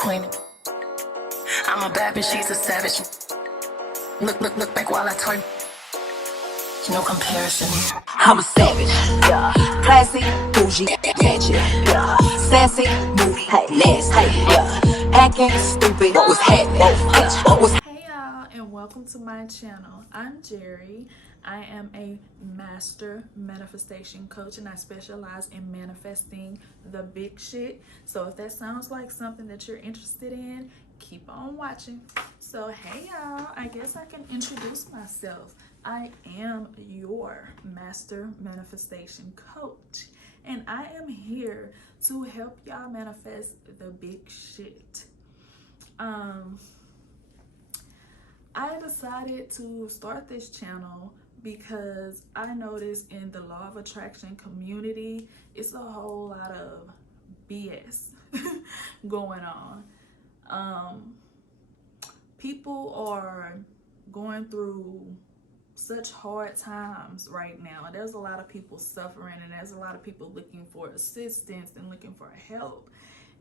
queen. I'm a bad bitch, she's a savage. Look back while I turn. No comparison. I'm a savage, yeah. Classy, bougie, ratchet, yeah. Sassy, moody, nasty, yeah. Acting stupid, what was happening? Hey y'all, and welcome to my channel. I'm Gerri. I am a master manifestation coach, and I specialize in manifesting the big shit. So if that sounds like something that you're interested in, keep on watching. So hey y'all, I guess I can introduce myself. I am your master manifestation coach, and I am here to help y'all manifest the big shit. I decided to start this channel because I noticed in the law of attraction community, it's a whole lot of BS going on. People are going through such hard times right now, and there's a lot of people suffering, and there's a lot of people looking for assistance and looking for help.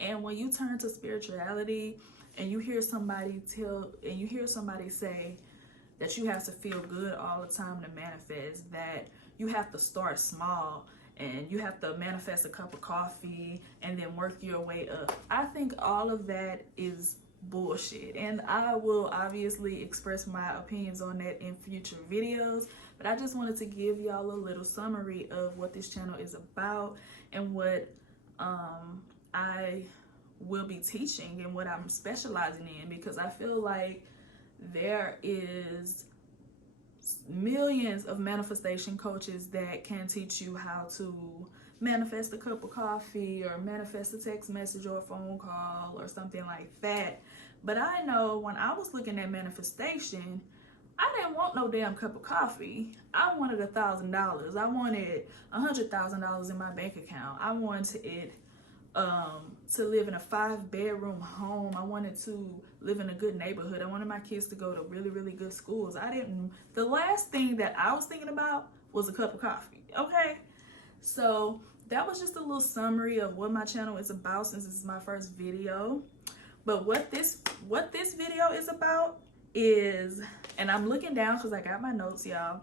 And when you turn to spirituality and you hear somebody say that you have to feel good all the time to manifest, that you have to start small and you have to manifest a cup of coffee and then work your way up, I think all of that is bullshit, and I will obviously express my opinions on that in future videos, but I just wanted to give y'all a little summary of what this channel is about and what I will be teaching and what I'm specializing in, because I feel like there is millions of manifestation coaches that can teach you how to manifest a cup of coffee or manifest a text message or a phone call or something like that. But I know when I was looking at manifestation, I didn't want no damn cup of coffee. I wanted $1,000. I wanted $100,000 in my bank account. I wanted it to live in a 5-bedroom home. I wanted to live in a good neighborhood. I wanted my kids to go to really, really good schools. The last thing that I was thinking about was a cup of coffee, okay? So that was just a little summary of what my channel is about, since this is my first video. But what this video is about is, and I'm looking down because I got my notes, y'all.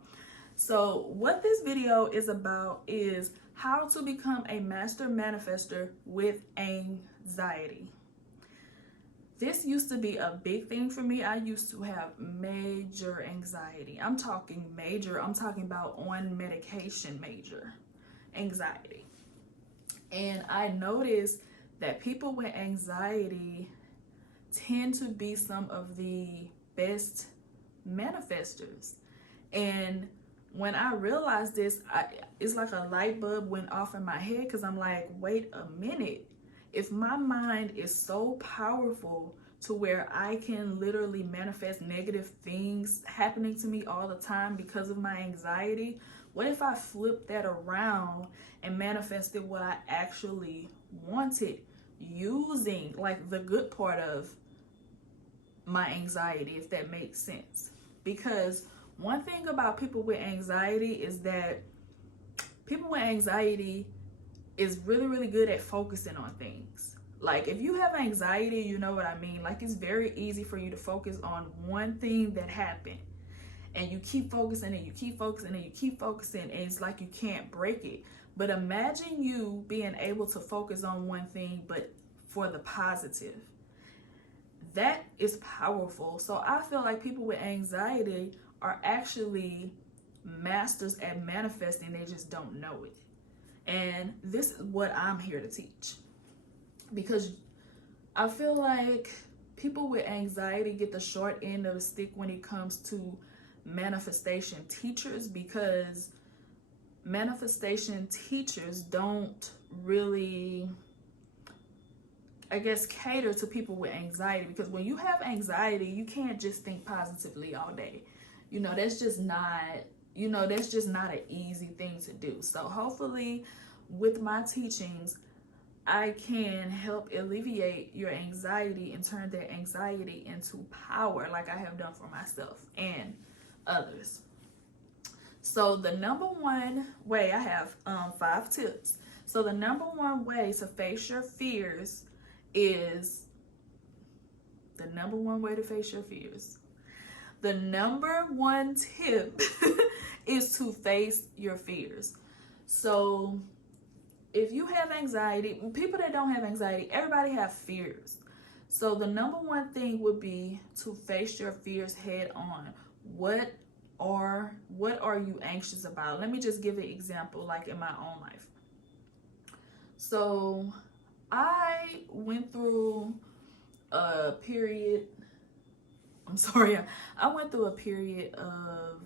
So what this video is about is how to become a master manifester with anxiety. This used to be a big thing for me. I used to have major anxiety. I'm talking major. I'm talking about on medication major anxiety. And I noticed that people with anxiety tend to be some of the best manifestors. And when I realized this, it's like a light bulb went off in my head, because I'm like, wait a minute. If my mind is so powerful to where I can literally manifest negative things happening to me all the time because of my anxiety, what if I flipped that around and manifested what I actually wanted using like the good part of my anxiety, if that makes sense? Because one thing about people with anxiety is that people with anxiety is really, really good at focusing on things. Like if you have anxiety, you know what I mean? Like it's very easy for you to focus on one thing that happened, and you keep focusing and you keep focusing and you keep focusing, and it's like you can't break it. But imagine you being able to focus on one thing, but for the positive. That is powerful. So I feel like people with anxiety are actually masters at manifesting. They just don't know it. And this is what I'm here to teach, because I feel like people with anxiety get the short end of the stick when it comes to manifestation teachers, because manifestation teachers don't really, I guess, cater to people with anxiety. Because when you have anxiety, you can't just think positively all day. That's just not an easy thing to do. So hopefully with my teachings, I can help alleviate your anxiety and turn that anxiety into power, like I have done for myself and others. So the number one way, I have 5 tips. So the number one way to face your fears is the number one way to face your fears. The number one tip is to face your fears. So if you have anxiety, people that don't have anxiety, everybody have fears. So the number one thing would be to face your fears head on. What are you anxious about? Let me just give an example, like in my own life. So I went through a period, I went through a period of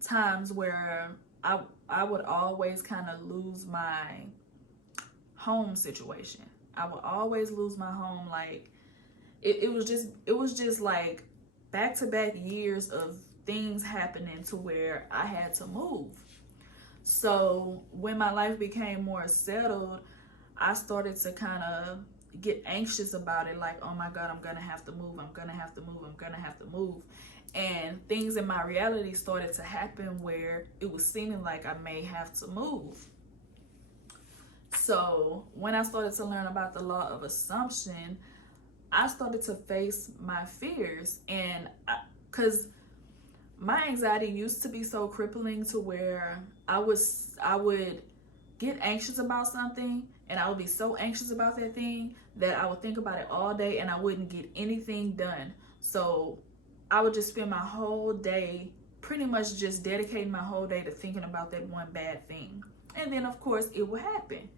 times where I would always kind of lose my home situation. I would always lose my home. Like it was just like back-to-back years of things happening to where I had to move. So when my life became more settled, I started to kind of get anxious about it. Like, oh my God, I'm gonna have to move. I'm gonna have to move. I'm gonna have to move. And things in my reality started to happen where it was seeming like I may have to move. So when I started to learn about the law of assumption, I started to face my fears. And because my anxiety used to be so crippling to where I would get anxious about something, and I would be so anxious about that thing that I would think about it all day and I wouldn't get anything done. So I would just spend my whole day pretty much just dedicating my whole day to thinking about that one bad thing. And then of course it would happen.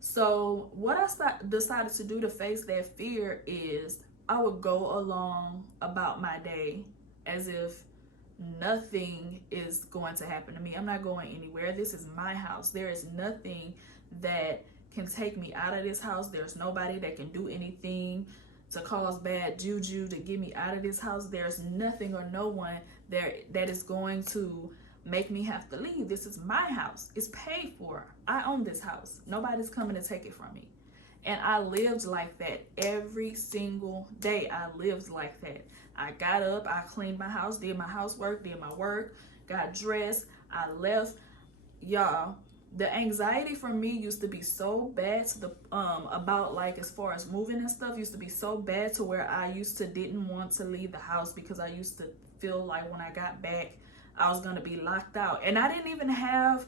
So what I decided to do to face that fear is I would go along about my day as if nothing is going to happen to me. I'm not going anywhere. This is my house. There is nothing that can take me out of this house. There's nobody that can do anything to cause bad juju to get me out of this house. There's nothing or no one there that is going to make me have to leave. This is my house. It's paid for. I own this house. Nobody's coming to take it from me. And I lived like that every single day. I lived like that. I got up, I cleaned my house, did my housework, did my work, got dressed, I left. Y'all, the anxiety for me used to be so bad to the about like as far as moving and stuff used to be so bad to where I used to didn't want to leave the house because I used to feel like when I got back I was gonna be locked out. And I didn't even have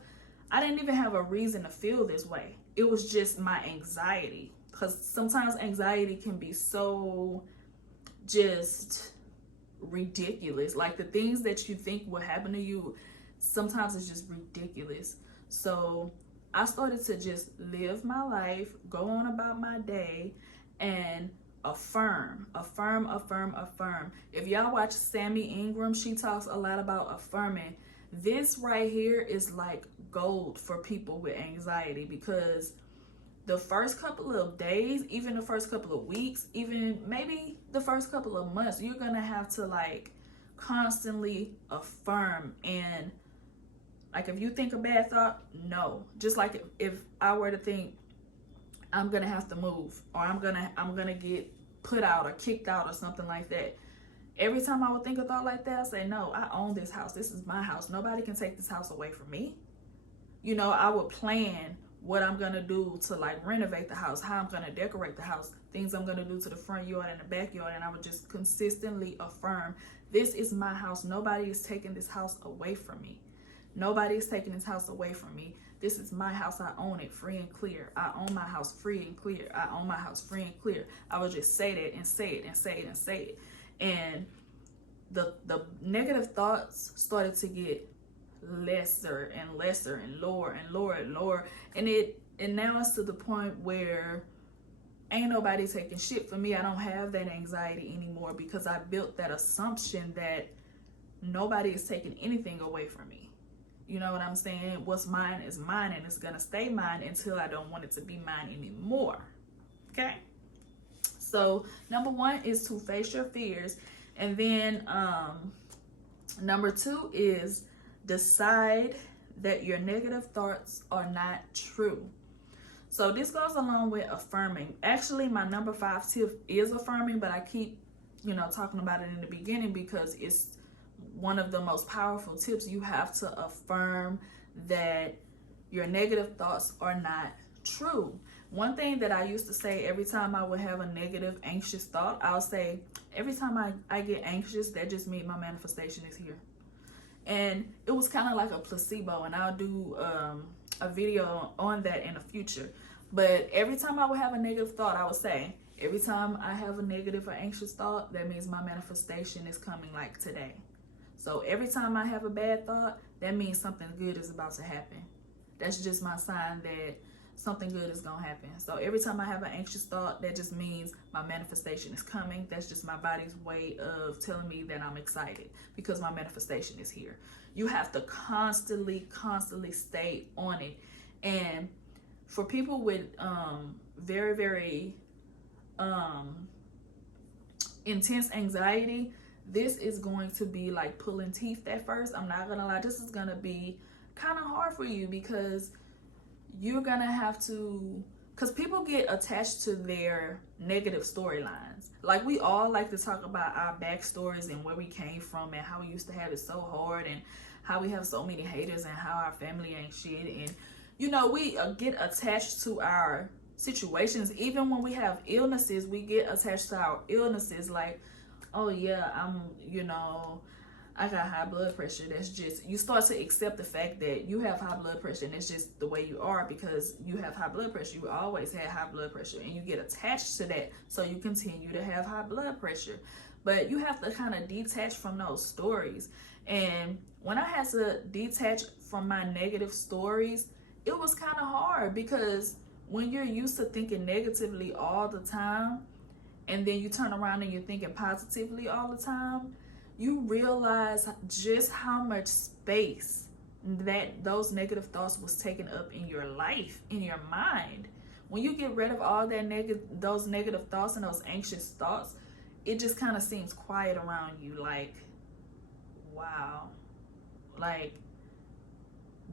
a reason to feel this way. It was just my anxiety. Because sometimes anxiety can be so just ridiculous. Like the things that you think will happen to you, sometimes it's just ridiculous. So I started to just live my life, go on about my day, and affirm. If y'all watch Sammy Ingram, she talks a lot about affirming. This right here is like gold for people with anxiety, because the first couple of days, even the first couple of weeks, even maybe the first couple of months, you're gonna have to like constantly affirm. And like if you think a bad thought, no. Just like if I were to think I'm gonna have to move, or I'm gonna get put out or kicked out or something like that, every time I would think a thought like that, I say, no, I own this house. This is my house. Nobody can take this house away from me. You know, I would plan what I'm gonna do to like renovate the house, how I'm gonna decorate the house, things I'm gonna do to the front yard and the backyard, and I would just consistently affirm, this is my house. Nobody is taking this house away from me. Nobody is taking this house away from me. This is my house. I own it free and clear. I own my house free and clear. I own my house free and clear. I would just say that and say it and say it and say it. And the negative thoughts started to get lesser and lesser and lower and lower and lower, and now it's to the point where ain't nobody taking shit from me. I don't have that anxiety anymore because I built that assumption that nobody is taking anything away from me. You know what I'm saying? What's mine is mine, and it's gonna stay mine until I don't want it to be mine anymore. Okay, so number one is to face your fears, and then number two is decide that your negative thoughts are not true. So this goes along with affirming. Actually, my number 5 tip is affirming, but I keep, talking about it in the beginning because it's one of the most powerful tips. You have to affirm that your negative thoughts are not true, One thing that I used to say every time I would have a negative, anxious thought, I'll say, every time I get anxious, that just means my manifestation is here. And it was kind of like a placebo, and I'll do a video on that in the future. But every time I would have a negative thought, I would say, every time I have a negative or anxious thought, that means my manifestation is coming like today. So every time I have a bad thought, that means something good is about to happen. That's just my sign that something good is gonna happen. So every time I have an anxious thought, that just means my manifestation is coming. That's just my body's way of telling me that I'm excited because my manifestation is here. You have to constantly stay on it. And for people with very intense anxiety, this is going to be like pulling teeth at first. I'm not gonna lie, this is gonna be kind of hard for you because you're gonna have to, because people get attached to their negative storylines. Like, we all like to talk about our backstories and where we came from and how we used to have it so hard and how we have so many haters and how our family ain't shit. And you know, we get attached to our situations. Even when we have illnesses, we get attached to our illnesses. Like, oh yeah, I got high blood pressure. That's just, you start to accept the fact that you have high blood pressure and it's just the way you are because you have high blood pressure. You always had high blood pressure and you get attached to that, so you continue to have high blood pressure. But you have to kind of detach from those stories. And when I had to detach from my negative stories, it was kind of hard because when you're used to thinking negatively all the time and then you turn around and you're thinking positively all the time, you realize just how much space that those negative thoughts was taking up in your life, in your mind. When you get rid of all that those negative thoughts and those anxious thoughts, it just kind of seems quiet around you. Like, wow, like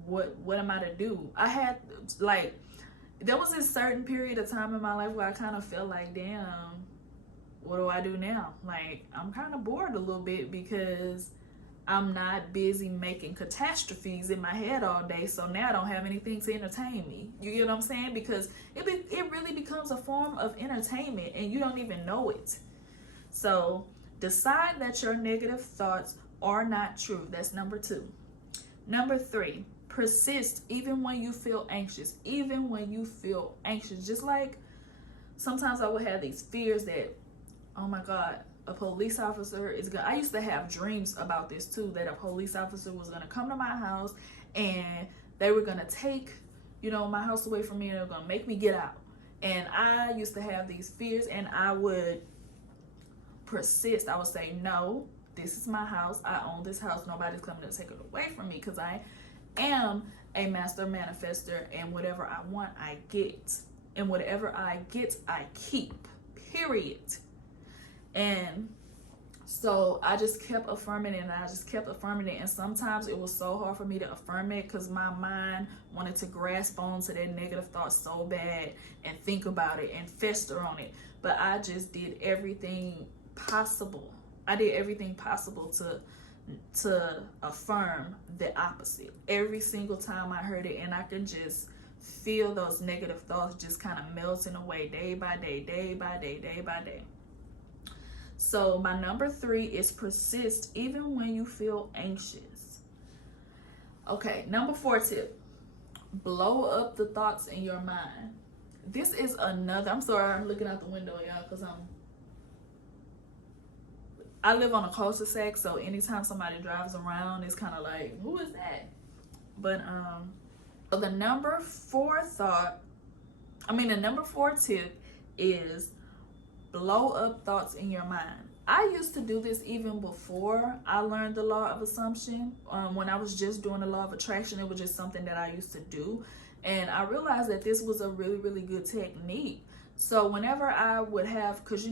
what am I to do? I had, like, there was a certain period of time in my life where I kind of felt like, damn, what do I do now? Like, I'm kind of bored a little bit because I'm not busy making catastrophes in my head all day. So now I don't have anything to entertain me. You get what I'm saying? Because it really becomes a form of entertainment and you don't even know it. So decide that your negative thoughts are not true. That's number 2. Number 3, persist even when you feel anxious. Even when you feel anxious. Just like sometimes I would have these fears that, oh my God, a police officer is gonna, I used to have dreams about this too, that a police officer was gonna come to my house and they were gonna take, my house away from me and they were gonna make me get out. And I used to have these fears and I would persist. I would say, no, this is my house. I own this house. Nobody's coming to take it away from me because I am a master manifester, and whatever I want, I get. And whatever I get, I keep. Period. And so I just kept affirming it, and I just kept affirming it. And sometimes it was so hard for me to affirm it because my mind wanted to grasp onto that negative thought so bad and think about it and fester on it. But I just did everything possible. I did everything possible to affirm the opposite every single time I heard it. And I can just feel those negative thoughts just kind of melting away day by day, day by day, day by day. So my number 3 is persist even when you feel anxious. Okay, number 4 tip, blow up the thoughts in your mind. This is another, I'm sorry, I'm looking out the window, y'all, because I live on a cul-de-sac, so anytime somebody drives around, it's kind of like, who is that? But so the number 4 tip is blow up thoughts in your mind. I used to do this even before I learned the law of assumption. When I was just doing the law of attraction, it was just something that I used to do. And I realized that this was a really, really good technique. So whenever I would have, because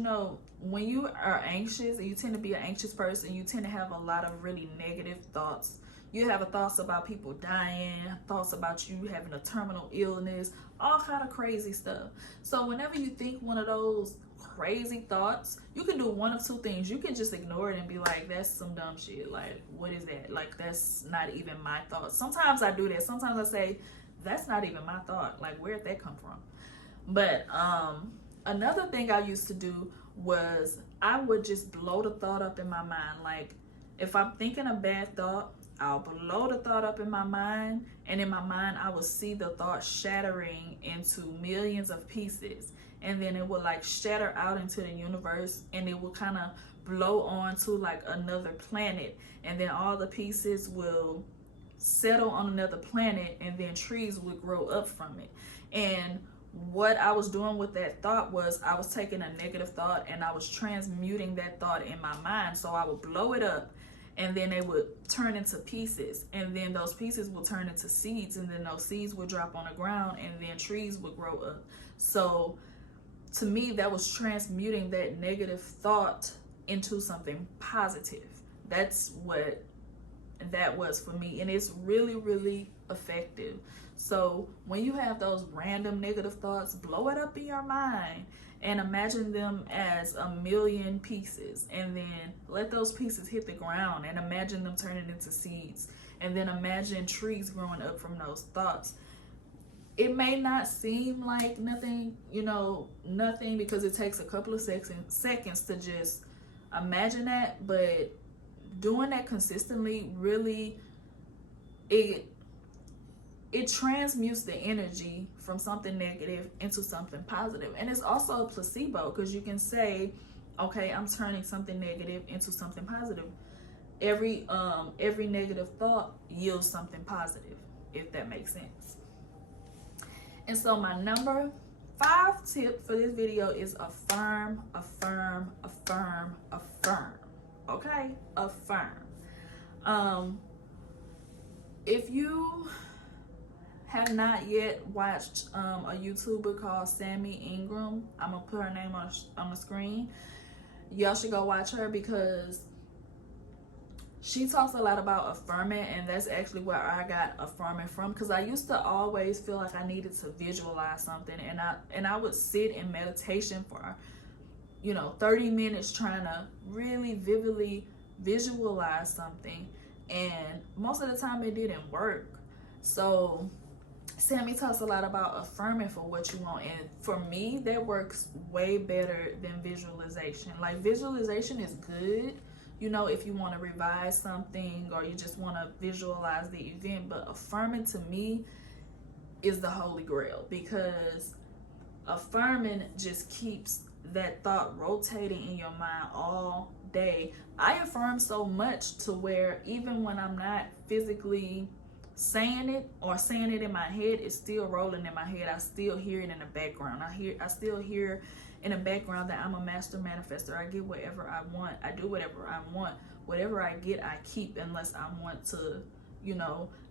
when you are anxious and you tend to be an anxious person, you tend to have a lot of really negative thoughts. You have thoughts about people dying, thoughts about you having a terminal illness, all kind of crazy stuff. So whenever you think one of those crazy thoughts, you can do one of 2 things. You can just ignore it and be like, that's some dumb shit. Like, what is that? Like, that's not even my thought. Sometimes I do that. Sometimes I say, that's not even my thought. Like, where'd that come from? But another thing I used to do was I would just blow the thought up in my mind. Like if I'm thinking a bad thought, I'll blow the thought up in my mind, and in my mind I will see the thought shattering into millions of pieces, and then it will like shatter out into the universe, and it will kind of blow on to like another planet, and then all the pieces will settle on another planet, and then trees would grow up from it. And what I was doing with that thought was I was taking a negative thought and I was transmuting that thought in my mind. So I would blow it up, and then they would turn into pieces, and then those pieces will turn into seeds, and then those seeds would drop on the ground, and then trees would grow up. So to me, that was transmuting that negative thought into something positive. That's what that was for me, and it's really, really effective. So when you have those random negative thoughts, blow it up in your mind and imagine them as a million pieces, and then let those pieces hit the ground and imagine them turning into seeds, and then imagine trees growing up from those thoughts. It may not seem like nothing, nothing, because it takes a couple of seconds to just imagine that, but doing that consistently really, it transmutes the energy from something negative into something positive. And it's also a placebo, because you can say, okay, I'm turning something negative into something positive. Every negative thought yields something positive, if that makes sense. And so my number 5 tip for this video is affirm, affirm, affirm, affirm. Okay? Affirm. If you have not yet watched a YouTuber called Sammy Ingram, I'm gonna put her name on the screen. Y'all should go watch her, because she talks a lot about affirming, and that's actually where I got affirming from, because I used to always feel like I needed to visualize something, and I would sit in meditation for 30 minutes trying to really vividly visualize something, and most of the time it didn't work. So Sammy talks a lot about affirming for what you want, and for me that works way better than visualization. Like visualization is good, if you want to revise something or you just want to visualize the event, but affirming to me is the holy grail, because affirming just keeps that thought rotating in your mind all day. I affirm so much to where even when I'm not physically saying it or saying it in my head, it's still rolling in my head. I still hear it in the background. I still hear in the background that I'm a master manifester. I get whatever I want. I do whatever I want. Whatever I get, I keep, unless I want to,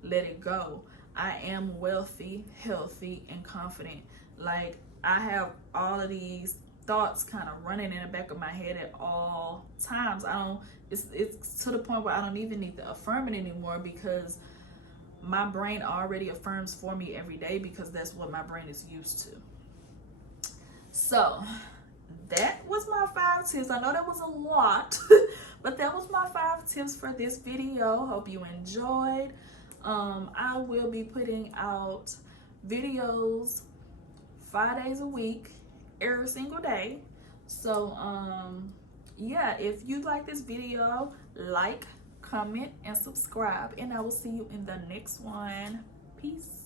let it go. I am wealthy, healthy, and confident. Like, I have all of these thoughts kind of running in the back of my head at all times. It's to the point where I don't even need to affirm it anymore, because my brain already affirms for me every day, because that's what my brain is used to. So that was my 5 tips. I know that was a lot, but that was my 5 tips for this video. Hope you enjoyed. I will be putting out videos 5 days a week, every single day. So yeah, if you like this video, like, comment, and subscribe, and I will see you in the next one. Peace.